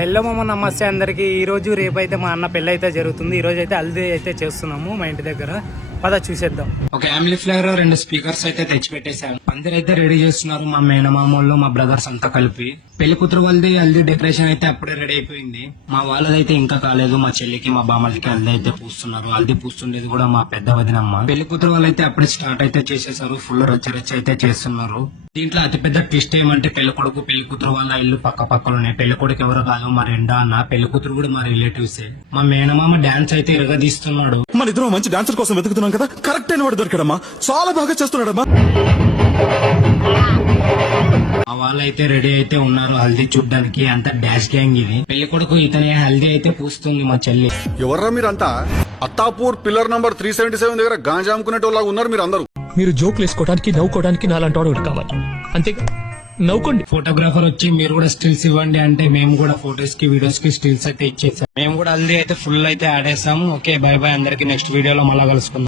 Hello మామ, నమస్తే అందరికి. ఈ రోజు రేపు అయితే మా అన్న పెళ్ళి అయితే జరుగుతుంది. ఈ రోజు అయితే హల్దీ అయితే చేస్తున్నాము మా ఇంటి దగ్గర. పద చూసేద్దాం. ఒక యాంప్లిఫైయర్ 2 స్పీకర్స్ అయితే తెచ్చిపెట్టేశాను. అందరైతే రెడీ చేస్తున్నారు, మా మేనమామోళ్ళు మా బ్రదర్స్ అంతా కలిపి. పెళ్లి కూతురు వాళ్ళది హల్దీ డెకరేషన్ అయితే అప్పుడే రెడీ అయిపోయింది. మా వాళ్ళదైతే ఇంకా కాలేదు. మా చెల్లికి మా బామ్మలకి హల్దీ అయితే పూస్తున్నారు. హల్దీ పూస్తుండేది కూడా మా పెద్ద వదినమ్మ. పెళ్లి కూతురు వాళ్ళైతే అప్పుడే స్టార్ట్ అయితే చేసేసారు. ఫుల్ రచ్చ అయితే చేస్తున్నారు. దీంట్లో అతిపెద్ద ట్విస్ట్ ఏమంటే పెళ్లి కొడుకు పెళ్లి కూతురు వాళ్ళ ఇల్లు పక్క పక్కలోనే. పెళ్లి కొడుకు ఎవరు కాదు, మా రెండో అన్న. పెళ్లి కూతురు కూడా మా రిలేటివ్సే. మా మేనమామ డాన్స్ అయితే ఇరగదీస్తున్నాడు. మన ఇద్దరం మంచి డాన్సర్ కోసం వెతుకుతున్నాం కదా, కరెక్ట్ అయిన వాడు దొరికాడమ్మా. చాలా బాగా చేస్తున్నాడమ్మా. ఆ వాళ్ళైతే రెడీ అయితే ఉన్నారు హల్దీ చూడ్డానికి. అంత డాష్ గ్యాంగ్ ఇది. పెళ్లి కొడుకు ఇతనే హల్దీ అయితే పూస్తుంది మా చెల్లి. ఎవర్రా మీరంతా? అత్తాపూర్ పిల్లర్ నంబర్ 377 దగ్గర గాంజా అమ్ముకునేటోళ్ళగా ఉన్నారు మీరు అందరూ. మీరు జోకులు వేసుకోవడానికి నవ్వుకోవడానికి నాలాంటి వాడు కావాలి, అంతేగా? నవ్వుకోండి. ఫోటోగ్రాఫర్ వచ్చి మీరు కూడా స్టిల్స్ ఇవ్వండి అంటే మేము కూడా ఫోటోస్ కి వీడియోస్ కి స్టిల్స్ అయితే ఇచ్చేసాం. మేము కూడా హల్దీ అయితే ఫుల్ అయితే ఆడేసాం. ఓకే, బై బై అందరికి. నెక్స్ట్ వీడియోలో మళ్ళా కలుసుకుందాం.